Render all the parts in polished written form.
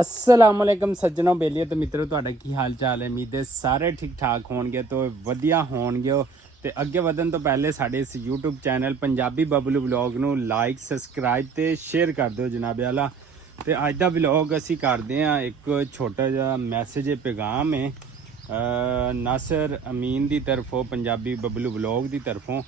असलामुअलैकुम सज्जनों बेलिए तो मित्रों ਤੁਹਾਡਾ ਕੀ ਹਾਲ ਚਾਲ ਹੈ। ਉਮੀਦ ਹੈ ਸਾਰੇ ਠੀਕ ਠਾਕ ਹੋਣਗੇ ਤੋਂ ਵਧੀਆ ਹੋਣਗੇ ਤੇ ਅੱਗੇ ਵਧਣ ਤੋਂ ਪਹਿਲੇ ਸਾਡੇ ਇਸ YouTube channel Punjabi Bablu vlog ਨੂੰ ਲਾਈਕ ਸਬਸਕ੍ਰਾਈਬ ਤੇ ਸ਼ੇਅਰ ਕਰ ਦਿਓ ਜਨਾਬ ਆਲਾ। ਤੇ ਅੱਜ ਦਾ ਵਲੌਗ ਅਸੀਂ ਕਰਦੇ ਹਾਂ ਇੱਕ ਛੋਟਾ ਜਿਹਾ ਮੈਸੇਜ ਪੈਗਾਮ ਹੈ ਨਾਸਰ ਅਮੀਨ ਦੀ ਤਰਫੋਂ ਪੰਜਾਬੀ ਬਬਲੂ ਵਲੌਗ ਦੀ ਤਰਫੋਂ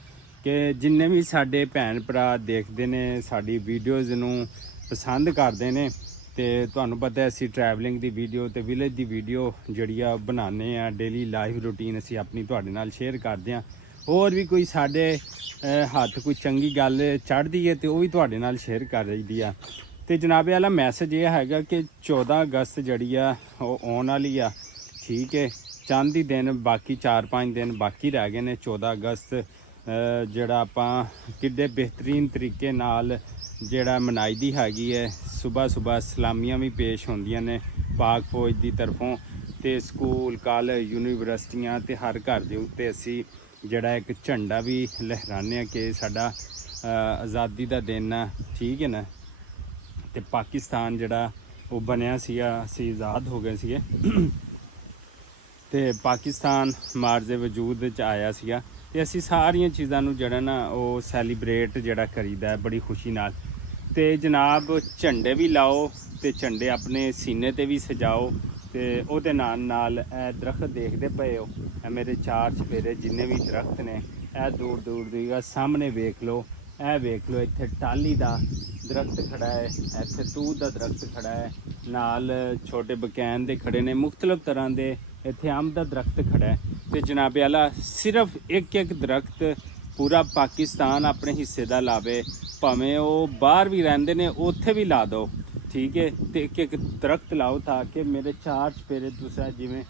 ਕਿ ਜਿੰਨੇ ਵੀ ਸਾਡੇ ਭੈਣ ਭਰਾ ਦੇਖਦੇ ਨੇ ਸਾਡੀ ਵੀਡੀਓਜ਼ ਨੂੰ ਪਸੰਦ ਕਰਦੇ ਨੇ ਤੇ ਤੁਹਾਨੂੰ ਪਤਾ ਅਸੀਂ ਟਰੈਵਲਿੰਗ ਦੀ ਵੀਡੀਓ ਤੇ ਵਿਲੇਜ ਦੀ ਵੀਡੀਓ ਜਿਹੜੀ ਆ ਬਣਾਉਂਦੇ ਆ ਡੇਲੀ ਲਾਈਫ ਰੂਟੀਨ ਅਸੀਂ ਆਪਣੀ ਤੁਹਾਡੇ ਨਾਲ ਸ਼ੇਅਰ ਕਰਦੇ ਆ। ਹੋਰ ਵੀ ਕੋਈ ਸਾਡੇ ਹੱਥ ਕੋਈ ਚੰਗੀ ਗੱਲ ਚੜ੍ਹਦੀ ਹੈ ਤੇ ਉਹ ਵੀ ਤੁਹਾਡੇ ਨਾਲ ਸ਼ੇਅਰ ਕਰ ਰਹੀਦੀ ਆ। ਤੇ ਜਨਾਬ ਵਾਲਾ ਮੈਸੇਜ ਇਹ ਹੈਗਾ ਕਿ 14 ਅਗਸਤ ਜਿਹੜੀ ਆ ਉਹ ਆਉਣ ਵਾਲੀ ਆ। ਠੀਕ ਹੈ, ਚੰਦ ਹੀ ਦਿਨ ਬਾਕੀ 4-5 ਦਿਨ ਬਾਕੀ ਰਹਿ ਗਏ ਨੇ। 14 ਅਗਸਤ ਜਿਹੜਾ ਆਪਾਂ ਕਿੱਡੇ ਬਿਹਤਰੀਨ ਤਰੀਕੇ ਨਾਲ ਜਿਹੜਾ ਮਨਾਈ ਦੀ ਹੈਗੀ ਹੈ। ਸੁਬਹ ਸਲਾਮੀਆਂ ਵੀ ਪੇਸ਼ ਹੁੰਦੀਆਂ ਨੇ ਪਾਕ ਫੌਜ ਦੀ ਤਰਫੋਂ ਤੇ ਸਕੂਲ ਕਾਲਜ ਯੂਨੀਵਰਸਿਟੀਆਂ ਤੇ ਹਰ ਘਰ ਦੇ ਉੱਤੇ ਅਸੀਂ ਜਿਹੜਾ ਇੱਕ ਝੰਡਾ ਵੀ ਲਹਿਰਾਉਂਦੇ ਹਾਂ ਕਿ ਸਾਡਾ ਆਜ਼ਾਦੀ ਦਾ ਦਿਨ ਆ। ਠੀਕ ਹੈ ਨਾ। ਤੇ ਪਾਕਿਸਤਾਨ ਜਿਹੜਾ ਉਹ ਬਣਿਆ ਸੀਗਾ, ਅਸੀਂ ਆਜ਼ਾਦ ਹੋ ਗਏ ਸੀਗੇ ਤੇ ਪਾਕਿਸਤਾਨ ਮਾਰਜ਼ੇ ਵਜੂਦ 'ਚ ਆਇਆ ਸੀਗਾ ਤੇ ਅਸੀਂ ਸਾਰੀਆਂ ਚੀਜ਼ਾਂ ਨੂੰ ਜਿਹੜਾ ਨਾ ਉਹ ਸੈਲੀਬ੍ਰੇਟ ਜਿਹੜਾ ਕਰੀਦਾ ਬੜੀ ਖੁਸ਼ੀ ਨਾਲ। ਤੇ ਜਨਾਬ ਝੰਡੇ ਵੀ ਲਾਓ ਤੇ ਝੰਡੇ ਆਪਣੇ ਸੀਨੇ ਤੇ ਵੀ ਸਜਾਓ ਤੇ ਉਹਦੇ ਨਾਲ ਨਾਲ ਇਹ ਦਰਖਤ ਦੇਖਦੇ ਪਏ ਹੋ, ਇਹ ਮੇਰੇ ਚਾਰ ਚਫੇਰੇ ਜਿੰਨੇ ਵੀ ਦਰਖਤ ਨੇ ਇਹ ਦੂਰ ਦੀ ਸਾਹਮਣੇ ਵੇਖ ਲਓ। ਇਹ ਵੇਖ ਲਓ ਇੱਥੇ ਟਾਹਲੀ ਦਾ ਦਰਖਤ ਖੜਾ ਹੈ, ਇੱਥੇ ਤੂਤ ਦਾ ਦਰਖਤ ਖੜਾ ਹੈ, ਨਾਲ ਛੋਟੇ ਬਕੈਨ ਦੇ ਖੜੇ ਨੇ, ਮੁਖਤਲਿਫ ਤਰ੍ਹਾਂ ਦੇ ਇੱਥੇ ਅੰਬ ਦਾ ਦਰਖਤ ਖੜਾ ਹੈ। ਤੇ ਜਨਾਬ ਆਲਾ ਸਿਰਫ ਇੱਕ ਦਰਖਤ ਪੂਰਾ ਪਾਕਿਸਤਾਨ ਆਪਣੇ ਹਿੱਸੇ ਦਾ ਲਾਵੇ, ਭਾਵੇਂ ਉਹ ਬਾਹਰ ਵੀ ਰਹਿੰਦੇ ਨੇ ਉੱਥੇ ਵੀ ਲਾ ਦਿਓ। ਠੀਕ ਹੈ, ਤੇ ਇੱਕ ਦਰਖਤ ਲਾਓ ਤਾਂ ਕਿ ਮੇਰੇ ਚਾਰ ਚਫੇਰੇ ਤੁਸੀਂ ਜਿਵੇਂ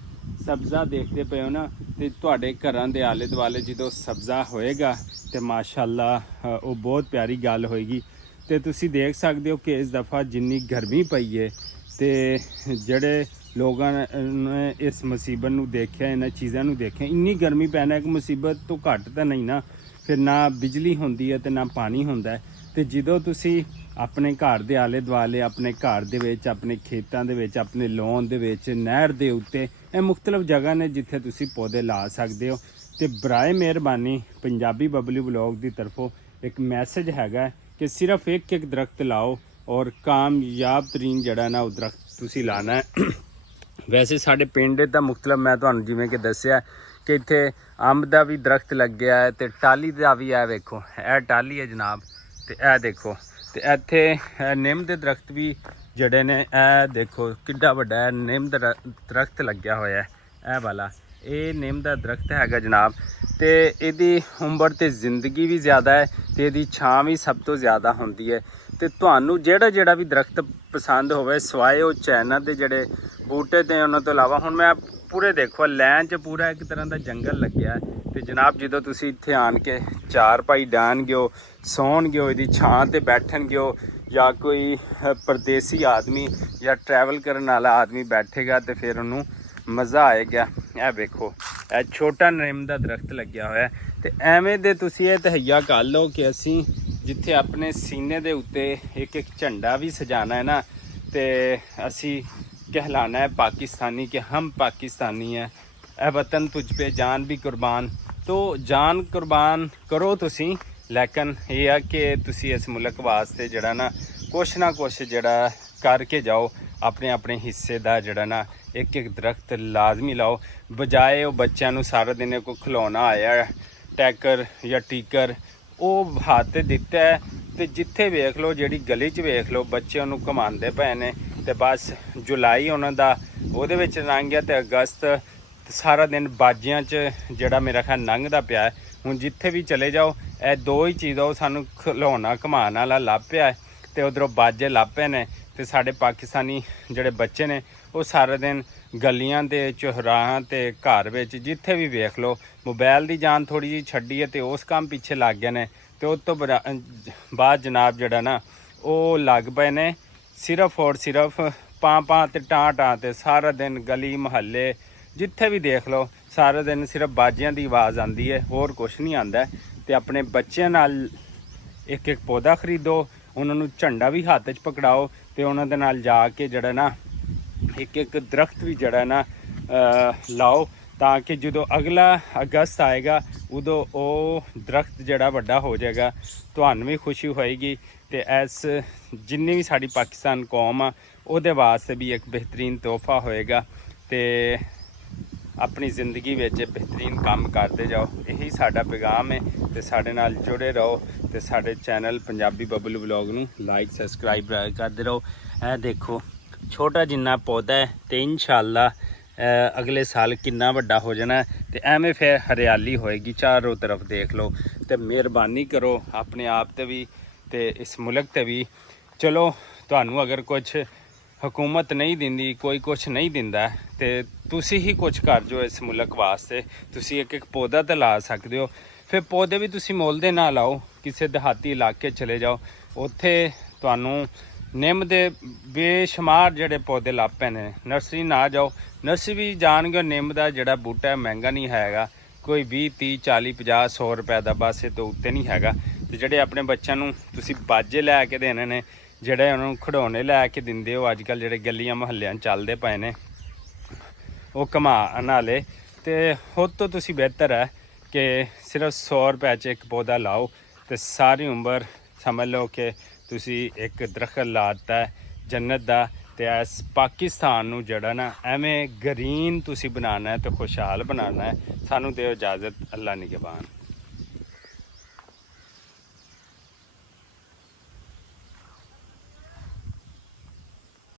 ਸਬਜ਼ਾ ਦੇਖਦੇ ਪਏ ਹੋ ਨਾ, ਤੇ ਤੁਹਾਡੇ ਘਰਾਂ ਦੇ ਆਲੇ ਦੁਆਲੇ ਜਦੋਂ ਸਬਜ਼ਾ ਹੋਏਗਾ ਤੇ ਮਾਸ਼ਾਅੱਲਾ ਉਹ ਬਹੁਤ ਪਿਆਰੀ ਗੱਲ ਹੋਏਗੀ। ਤੇ ਤੁਸੀਂ ਦੇਖ ਸਕਦੇ ਹੋ ਕਿ ਇਸ ਦਫਾ ਜਿੰਨੀ ਗਰਮੀ ਪਈ ਹੈ ਤੇ ਜਿਹੜੇ ਲੋਕਾਂ ਨੇ ਇਸ ਮੁਸੀਬਤ ਨੂੰ ਦੇਖਿਆ, ਇਹਨਾਂ ਚੀਜ਼ਾਂ ਨੂੰ ਦੇਖਿਆ, ਇੰਨੀ ਗਰਮੀ ਪੈਣਾ ਇੱਕ ਮੁਸੀਬਤ ਤੋਂ ਘੱਟ ਤਾਂ ਨਹੀਂ ਨਾ। ਫਿਰ ਨਾ ਬਿਜਲੀ ਹੁੰਦੀ ਹੈ ਤੇ ਨਾ ਪਾਣੀ ਹੁੰਦਾ। ਤੇ ਜਦੋਂ ਤੁਸੀਂ ਆਪਣੇ ਘਰ ਦੇ ਆਲੇ ਦੁਆਲੇ, ਆਪਣੇ ਘਰ ਦੇ ਵਿੱਚ, ਆਪਣੇ ਖੇਤਾਂ ਦੇ ਵਿੱਚ, ਆਪਣੇ ਲੌਨ ਦੇ ਵਿੱਚ, ਨਹਿਰ ਦੇ ਉੱਤੇ, ਇਹ ਮੁਖਤਲਿਫ ਜਗ੍ਹਾ ਨੇ ਜਿੱਥੇ ਤੁਸੀਂ ਪੌਦੇ ਲਾ ਸਕਦੇ ਹੋ। ਤੇ ਬਰਾਏ ਮਿਹਰਬਾਨੀ ਪੰਜਾਬੀ ਬਬਲੂ ਵਲੌਗ ਦੀ ਤਰਫੋਂ ਇੱਕ ਮੈਸੇਜ ਹੈਗਾ ਕਿ ਸਿਰਫ ਇੱਕ ਦਰਖਤ ਲਾਓ ਔਰ ਕਾਮਯਾਬ ਤਰੀਨ ਜਿਹੜਾ ਨਾ ਉਹ ਦਰਖਤ ਤੁਸੀਂ ਲਾਣਾ ਹੈ। ਵੈਸੇ ਸਾਡੇ ਪਿੰਡ ਦਾ ਮੁਖਤਲਿਫ ਮੈਂ ਤੁਹਾਨੂੰ ਜਿਵੇਂ ਕਿ ਦੱਸਿਆ ਕਿ ਇੱਥੇ ਅੰਬ ਦਾ ਵੀ ਦਰਖਤ ਲੱਗਿਆ ਹੈ ਤੇ ਟਾਹਲੀ ਦਾ ਵੀ ਹੈ। ਵੇਖੋ ਇਹ ਟਾਹਲੀ ਹੈ ਜਨਾਬ, ਤੇ ਇਹ ਦੇਖੋ, ਤੇ ਇੱਥੇ ਨਿੰਮ ਦੇ ਦਰਖਤ ਵੀ ਜਿਹੜੇ ਨੇ, ਇਹ ਦੇਖੋ ਕਿੱਡਾ ਵੱਡਾ ਨਿੰਮ ਦਾ ਦਰਖਤ ਲੱਗਿਆ ਹੋਇਆ ਹੈ। ਇਹ ਵਾਲਾ ਇਹ ਨਿੰਮ ਦਾ ਦਰਖਤ ਹੈਗਾ ਜਨਾਬ। ਤੇ ਇਹਦੀ ਉਮਰ ਤੇ ਜ਼ਿੰਦਗੀ ਵੀ ਜ਼ਿਆਦਾ ਹੈ ਤੇ ਇਹਦੀ ਛਾਂ ਵੀ ਸਭ ਤੋਂ ਜ਼ਿਆਦਾ ਹੁੰਦੀ ਹੈ। ਤੇ ਤੁਹਾਨੂੰ ਜਿਹੜਾ ਵੀ ਦਰਖਤ ਪਸੰਦ ਹੋਵੇ ਸਵਾਏ ਉਹ ਚਾਈਨਾ ਦੇ ਜਿਹੜੇ ਬੂਟੇ ਤੇ ਉਹਨਾਂ ਤੋਂ ਇਲਾਵਾ ਹੁਣ ਮੈਂ ਪੂਰੇ ਦੇਖੋ ਲੈਨ 'ਚ ਪੂਰਾ ਇੱਕ ਤਰ੍ਹਾਂ ਦਾ ਜੰਗਲ ਲੱਗਿਆ। ਤੇ ਜਨਾਬ ਜਦੋਂ ਤੁਸੀਂ ਇੱਥੇ ਆਣ ਕੇ ਚਾਰਪਾਈ ਡਾਹਣਗੇ ਹੋ, ਸੌਣਗੇ ਹੋ, ਇਹਦੀ ਛਾਂ ਤੇ ਬੈਠਣਗੇ ਹੋ, ਜਾਂ ਕੋਈ ਪਰਦੇਸੀ ਆਦਮੀ ਜਾਂ ਟਰੈਵਲ ਕਰਨ ਵਾਲਾ ਆਦਮੀ ਬੈਠੇਗਾ ਤੇ ਫਿਰ ਉਹਨੂੰ ਮਜ਼ਾ ਆਏਗਾ। ਇਹ ਵੇਖੋ ਇਹ ਛੋਟਾ ਨਿੰਮ ਦਾ ਦਰਖਤ ਲੱਗਿਆ ਹੋਇਆ। ਤੇ ਐਵੇਂ ਦੇ ਤੁਸੀਂ ਇਹ ਤਹਈਆ ਕਰ ਲਓ ਕਿ ਅਸੀਂ ਜਿੱਥੇ ਆਪਣੇ ਸੀਨੇ ਦੇ ਉੱਤੇ ਇੱਕ ਝੰਡਾ ਵੀ ਸਜਾਣਾ ਹੈ ਨਾ, ਤੇ ਅਸੀਂ कहलाना है पाकिस्तानी कि हम पाकिस्तानी हैं। ए वतन तुझ पे जान भी कुर्बान, तो जान कुर्बान करो तुसी, लेकिन ये है कि तुसी इस मुल्क वास्ते जड़ा ना कुछ जड़ा करके जाओ। अपने अपने हिस्से का जड़ा ना एक दरख्त लाजमी लाओ, बजाए वो बच्चों नूं सारा दिन कोई खिलौना आया टैकर या टीकर ਉਹ ਹੱਥ ਦਿੱਤਾ ਹੈ। ਤੇ ਜਿੱਥੇ ਵੇਖ ਲਓ ਜਿਹੜੀ ਗਲੀ 'ਚ ਵੇਖ ਲਓ ਬੱਚੇ ਉਹਨੂੰ ਘੁਮਾਉਂਦੇ ਪਏ ਨੇ। ਤੇ ਬਸ ਜੁਲਾਈ ਉਹਨਾਂ ਦਾ ਉਹਦੇ ਵਿੱਚ ਲੰਘ ਗਿਆ ਤੇ ਅਗਸਤ ਸਾਰਾ ਦਿਨ ਬਾਜੀਆਂ 'ਚ ਜਿਹੜਾ ਮੇਰਾ ਖਿਆਲ ਲੰਘਦਾ ਪਿਆ। ਹੁਣ ਜਿੱਥੇ ਵੀ ਚਲੇ ਜਾਓ ਇਹ ਦੋ ਹੀ ਚੀਜ਼ਾਂ, ਉਹ ਸਾਨੂੰ ਖਿਲੌਣਾ ਘੁਮਾਉਣ ਵਾਲਾ ਲੱਭ ਪਿਆ ਤੇ ਉਧਰੋਂ ਬਾਜੇ ਲੱਭ ਪਏ ਨੇ। ਤੇ ਸਾਡੇ ਪਾਕਿਸਤਾਨੀ ਜਿਹੜੇ ਬੱਚੇ ਨੇ ਉਹ ਸਾਰਾ ਦਿਨ ਗਲੀਆਂ ਦੇ ਚੌਰਾਹਾਂ ਤੇ ਘਰ ਵਿੱਚ ਜਿੱਥੇ ਵੀ ਵੇਖ ਲਓ ਮੋਬਾਈਲ ਦੀ ਜਾਨ ਥੋੜ੍ਹੀ ਜਿਹੀ ਛੱਡੀ ਹੈ ਤੇ ਉਸ ਕੰਮ ਪਿੱਛੇ ਲੱਗ ਗਏ ਨੇ। ਤੇ ਉਸ ਤੋਂ ਬਾਅਦ ਜਨਾਬ ਜਿਹੜਾ ਨਾ ਉਹ ਲੱਗ ਪਏ ਨੇ ਸਿਰਫ ਔਰ ਸਿਰਫ ਪਾਂ ਤੇ ਟਾਂ ਤੇ ਸਾਰਾ ਦਿਨ ਗਲੀ ਮੁਹੱਲੇ ਜਿੱਥੇ ਵੀ ਦੇਖ ਲਓ ਸਾਰਾ ਦਿਨ ਸਿਰਫ ਬਾਜਿਆਂ ਦੀ ਆਵਾਜ਼ ਆਉਂਦੀ ਹੈ, ਹੋਰ ਕੁਛ ਨਹੀਂ ਆਉਂਦਾ। ਤੇ ਆਪਣੇ ਬੱਚਿਆਂ ਨਾਲ ਇੱਕ ਪੌਦਾ ਖਰੀਦੋ, ਉਹਨਾਂ ਨੂੰ ਝੰਡਾ ਵੀ ਹੱਥ 'ਚ ਪਕੜਾਓ ਤੇ ਉਹਨਾਂ ਦੇ ਨਾਲ ਜਾ ਕੇ ਜਿਹੜਾ ਨਾ ਇੱਕ ਇੱਕ ਦਰਖਤ ਵੀ ਜਿਹੜਾ ਨਾ ਲਾਓ, ਤਾਂ ਕਿ ਜਦੋਂ ਅਗਲਾ ਅਗਸਤ ਆਏਗਾ ਉਦੋਂ ਉਹ ਦਰਖਤ ਜਿਹੜਾ ਵੱਡਾ ਹੋ ਜਾਏਗਾ, ਤੁਹਾਨੂੰ ਵੀ ਖੁਸ਼ੀ ਹੋਏਗੀ ਤੇ ਇਸ ਜਿੰਨੀ ਵੀ ਸਾਡੀ ਪਾਕਿਸਤਾਨ ਕੌਮ ਆ ਉਹਦੇ ਵਾਸਤੇ ਵੀ ਇੱਕ ਬਿਹਤਰੀਨ ਤੋਹਫਾ ਹੋਏਗਾ। ਤੇ ਆਪਣੀ ਜ਼ਿੰਦਗੀ ਵਿੱਚ ਬਿਹਤਰੀਨ ਕੰਮ ਕਰਦੇ ਜਾਓ, ਇਹੀ ਸਾਡਾ ਪੈਗਾਮ ਹੈ। ਤੇ ਸਾਡੇ ਨਾਲ ਜੁੜੇ ਰਹੋ ਤੇ ਸਾਡੇ ਚੈਨਲ ਪੰਜਾਬੀ ਬਬਲੂ ਵਲੌਗ ਨੂੰ ਲਾਈਕ ਸਬਸਕ੍ਰਾਈਬ ਕਰਦੇ ਰਹੋ। ਇਹ ਦੇਖੋ ਛੋਟਾ ਜਿੰਨਾ ਪੌਦਾ ਹੈ ਤੇ ਇਨਸ਼ਾਅੱਲਾ ਅਗਲੇ ਸਾਲ ਕਿੰਨਾ ਵੱਡਾ ਹੋ ਜਾਣਾ ਤੇ ਐਵੇਂ ਫਿਰ ਹਰਿਆਲੀ ਹੋਏਗੀ ਚਾਰੋਂ ਤਰਫ। ਦੇਖ ਲਓ ਤੇ ਮਿਹਰਬਾਨੀ ਕਰੋ ਆਪਣੇ ਆਪ ਤੇ ਵੀ ਤੇ ਇਸ ਮੁਲਕ ਤੇ ਵੀ। ਚਲੋ ਤੁਹਾਨੂੰ ਅਗਰ ਕੁਝ ਹਕੂਮਤ ਨਹੀਂ ਦਿੰਦੀ, ਕੋਈ ਕੁਝ ਨਹੀਂ ਦਿੰਦਾ ਤੇ ਤੁਸੀਂ ਹੀ ਕੁਝ ਕਰ ਜੋ ਇਸ ਮੁਲਕ ਵਾਸਤੇ। ਤੁਸੀਂ ਇੱਕ ਇੱਕ ਪੌਦਾ ਤਾਂ ਲਾ ਸਕਦੇ ਹੋ। ਫਿਰ ਪੌਦੇ ਵੀ ਤੁਸੀਂ ਮੁੱਲ ਦੇ ਨਾ ਲਾਓ, ਕਿਸੇ ਦਿਹਾਤੀ ਇਲਾਕੇ ਚਲੇ ਜਾਓ, ਉੱਥੇ ਤੁਹਾਨੂੰ ਨਿੰਮ ਦੇ ਬੇਸ਼ੁਮਾਰ ਜਿਹੜੇ ਪੌਦੇ ਲੱਭ ਪਏ ਨੇ। ਨਰਸਰੀ ਨਾ ਜਾਓ, ਨਰਸਰੀ ਵੀ ਜਾਣਗੇ ਨਿੰਮ ਦਾ ਜਿਹੜਾ ਬੂਟਾ ਮਹਿੰਗਾ ਨਹੀਂ ਹੈਗਾ, ਕੋਈ 20 30 40 50 100 ਰੁਪਏ ਦਾ, ਬਸ ਇਹ ਤੋਂ ਉੱਤੇ ਨਹੀਂ ਹੈਗਾ। ਤੇ ਜਿਹੜੇ ਆਪਣੇ ਬੱਚਿਆਂ ਨੂੰ ਤੁਸੀਂ ਬਾਜੇ ਲੈ ਕੇ ਦੇਣੇ ਨੇ, ਜਿਹੜੇ ਉਹਨਾਂ ਨੂੰ ਖਿਡੌਣੇ ਲੈ ਕੇ ਦਿੰਦੇ ਹੋ, ਅੱਜ ਕੱਲ੍ਹ ਜਿਹੜੇ ਗਲੀਆਂ ਮੁਹੱਲਿਆਂ ਚੱਲਦੇ ਪਏ ਨੇ ਉਹ ਘੁਮਾਉਣ ਵਾਲੇ, ਤੇ ਉਹ ਤੋਂ ਤੁਸੀਂ ਬਿਹਤਰ ਹੈ ਕਿ ਸਿਰਫ 100 ਰੁਪਏ 'ਚ ਇੱਕ ਪੌਦਾ ਲਾਓ ਤੇ ਸਾਰੀ ਉਮਰ ਸਮਝ ਲਓ ਕਿ ਤੁਸੀਂ ਇੱਕ ਦਰਖਤ ਲਾਤਾ ਜੰਨਤ ਦਾ। ਤੇ ਇਸ ਪਾਕਿਸਤਾਨ ਨੂੰ ਜਿਹੜਾ ਨਾ ਐਵੇਂ ਗਰੀਨ ਤੁਸੀਂ ਬਣਾਉਣਾ ਹੈ ਤੇ ਖੁਸ਼ਹਾਲ ਬਣਾਉਣਾ ਹੈ। ਸਾਨੂੰ ਦਿਓ ਇਜਾਜ਼ਤ, ਅੱਲਾ ਨਿਗਹਿਬਾਨ।